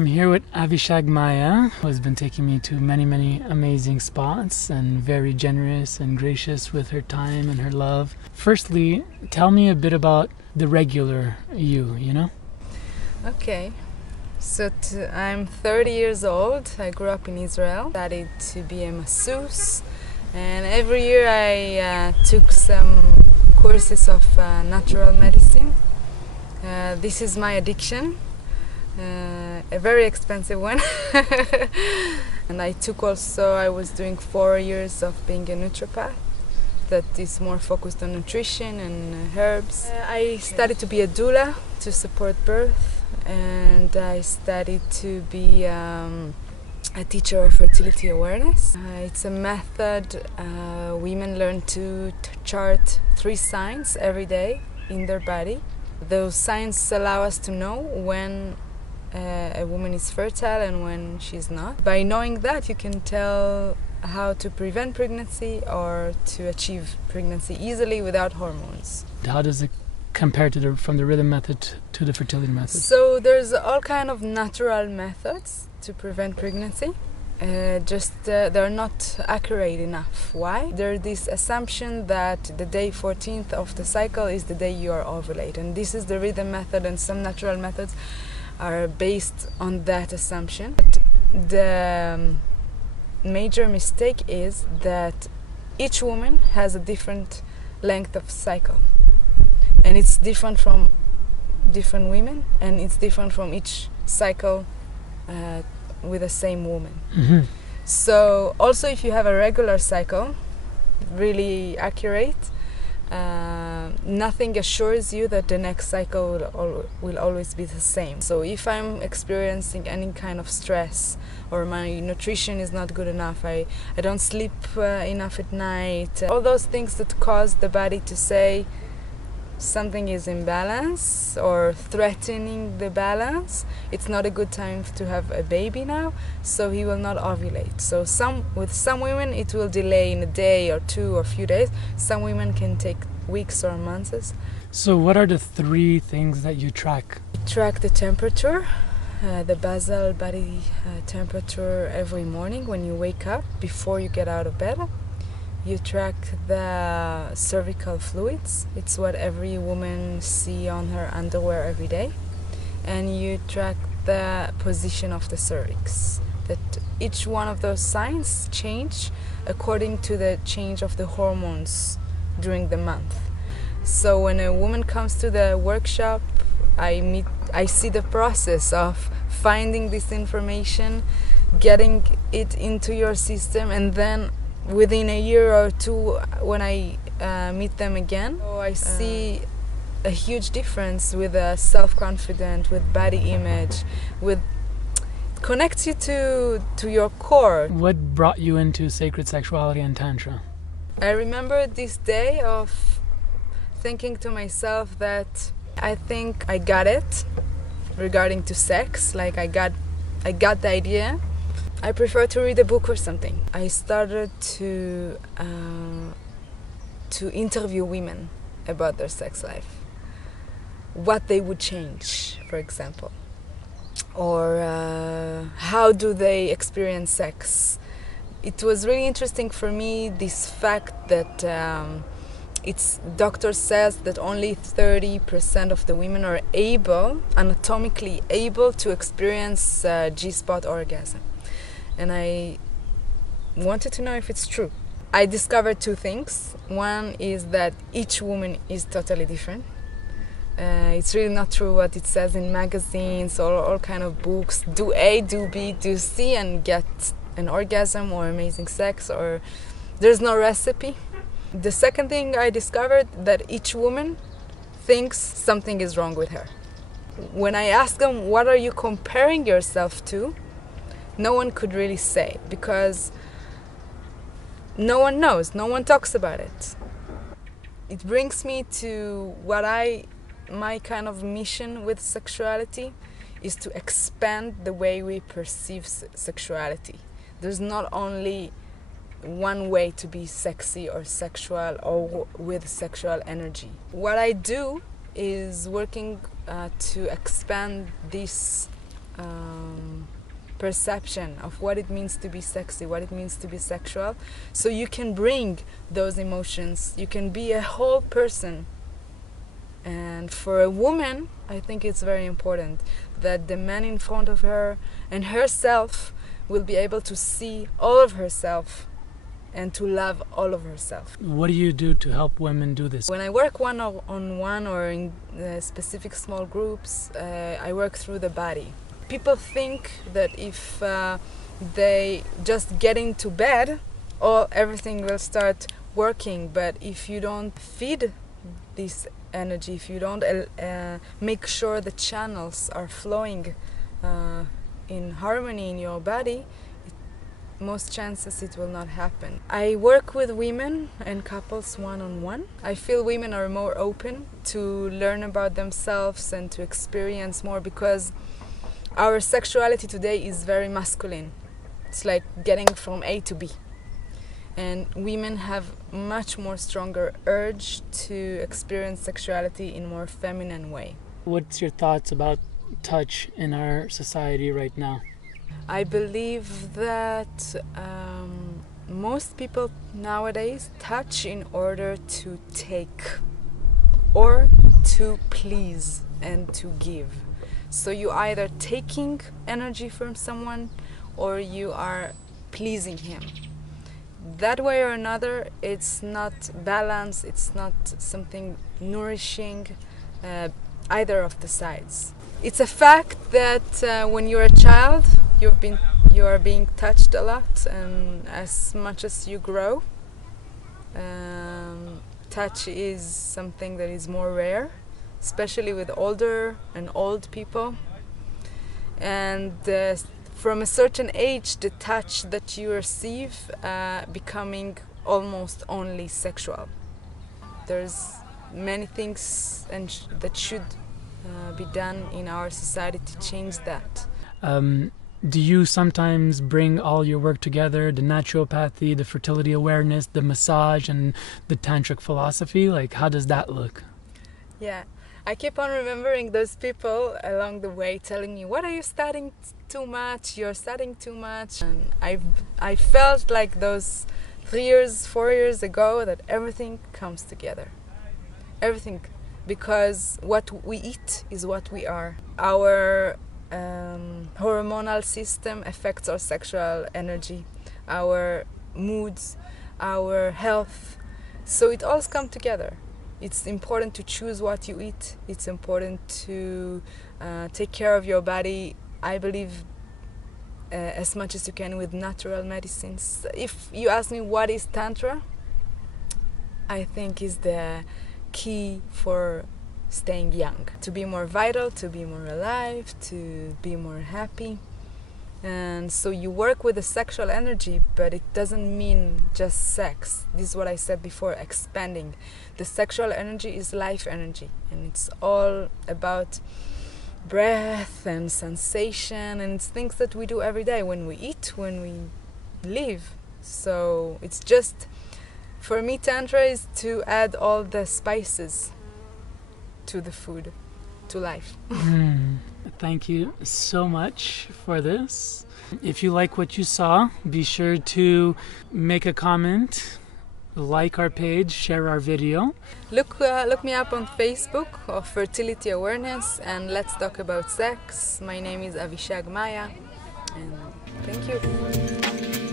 I'm here with Avishag Maya, who has been taking me to many amazing spots and very generous and gracious with her time and her love. Firstly, tell me a bit about the regular you know? Okay. So I'm 30 years old. I grew up in Israel. Studied to be a masseuse. And every year I took some courses of natural medicine. This is my addiction. A very expensive one. And I was doing 4 years of being a naturopath that is more focused on nutrition and herbs. I studied to be a doula to support birth, and I studied to be a teacher of fertility awareness. It's a method women learn to chart 3 signs every day in their body. Those signs allow us to know when a woman is fertile and when she's not. By knowing that, you can tell how to prevent pregnancy or to achieve pregnancy easily without hormones. How does it compare to from the rhythm method to the fertility method? So there's all kind of natural methods to prevent pregnancy. They're not accurate enough. Why? There's this assumption that the day 14th of the cycle is the day you are ovulate, and this is the rhythm method, and some natural methods are based on that assumption. But the major mistake is that each woman has a different length of cycle, and it's different from different women, and it's different from each cycle with the same woman. Mm-hmm. So also, if you have a regular cycle, really accurate, nothing assures you that the next cycle will always be the same. So if I'm experiencing any kind of stress, or my nutrition is not good enough, I don't sleep enough at night, all those things that cause the body to say something is imbalance or threatening the balance, it's not a good time to have a baby now, so he will not ovulate. So with some women it will delay in a day or 2 or few days. Some women can take weeks or months. So what are the 3 things that you track? Track the temperature, the basal body temperature every morning when you wake up before you get out of bed. You track the cervical fluids. It's what every woman see on her underwear every day. And you track the position of the cervix. That each one of those signs change according to the change of the hormones during the month. So when a woman comes to the workshop, I see the process of finding this information, getting it into your system, and then within a year or 2, when I meet them again, I see a huge difference with self-confidence, with body image, it connects you to your core. What brought you into sacred sexuality and Tantra? I remember this day of thinking to myself that I think I got it regarding to sex, like I got the idea. I prefer to read a book or something. I started to interview women about their sex life, what they would change, for example, or how do they experience sex. It was really interesting for me, this fact that doctor says that only 30% of the women are anatomically able to experience G-spot orgasm. And I wanted to know if it's true. I discovered 2 things. One is that each woman is totally different. It's really not true what it says in magazines or all kind of books. Do A, do B, do C, and get an orgasm or amazing sex, or there's no recipe. The second thing I discovered, that each woman thinks something is wrong with her. When I asked them, what are you comparing yourself to? No one could really say, because no one knows, no one talks about it. It brings me to my kind of mission with sexuality is to expand the way we perceive sexuality. There's not only one way to be sexy or sexual or with sexual energy. What I do is working to expand this perception of what it means to be sexy, what it means to be sexual, so you can bring those emotions, you can be a whole person. And for a woman, I think it's very important that the man in front of her and herself will be able to see all of herself and to love all of herself. What do you do to help women do this? When I work one-on-one or in specific small groups, I work through the body. People think that if they just get into bed, everything will start working. But if you don't feed this energy, if you don't make sure the channels are flowing in harmony in your body, most chances it will not happen. I work with women and couples one-on-one. I feel women are more open to learn about themselves and to experience more, because our sexuality today is very masculine. It's like getting from A to B. And women have much more stronger urge to experience sexuality in a more feminine way. What's your thoughts about touch in our society right now? I believe that most people nowadays touch in order to take or to please and to give. So you either taking energy from someone or you are pleasing him. That way or another, it's not balanced, it's not something nourishing, either of the sides. It's a fact that when you're a child, you are being touched a lot, and as much as you grow, touch is something that is more rare, especially with older and old people. And from a certain age, the touch that you receive becoming almost only sexual. There's many things that should be done in our society to change that. Do you sometimes bring all your work together, the naturopathy, the fertility awareness, the massage, and the tantric philosophy? Like, how does that look? Yeah, I keep on remembering those people along the way telling me, what are you studying too much? You're studying too much. And I felt like those 3 years, 4 years ago, that everything comes together. Everything. Because what we eat is what we are. Our hormonal system affects our sexual energy, our moods, our health. So it all comes together. It's important to choose what you eat. It's important to take care of your body, I believe, as much as you can with natural medicines. If you ask me what is Tantra, I think is the key for staying young, to be more vital, to be more alive, to be more happy. And so you work with the sexual energy, but it doesn't mean just sex. This is what I said before, expanding. The sexual energy is life energy, and it's all about breath and sensation, and it's things that we do every day when we eat, when we live. So it's just, for me, Tantra is to add all the spices to the food, to life. Thank you so much for this. If you like what you saw, be sure to make a comment, like our page, share our video. Look me up on Facebook of Fertility Awareness, and let's talk about sex. My name is Avishag Maya, and thank you.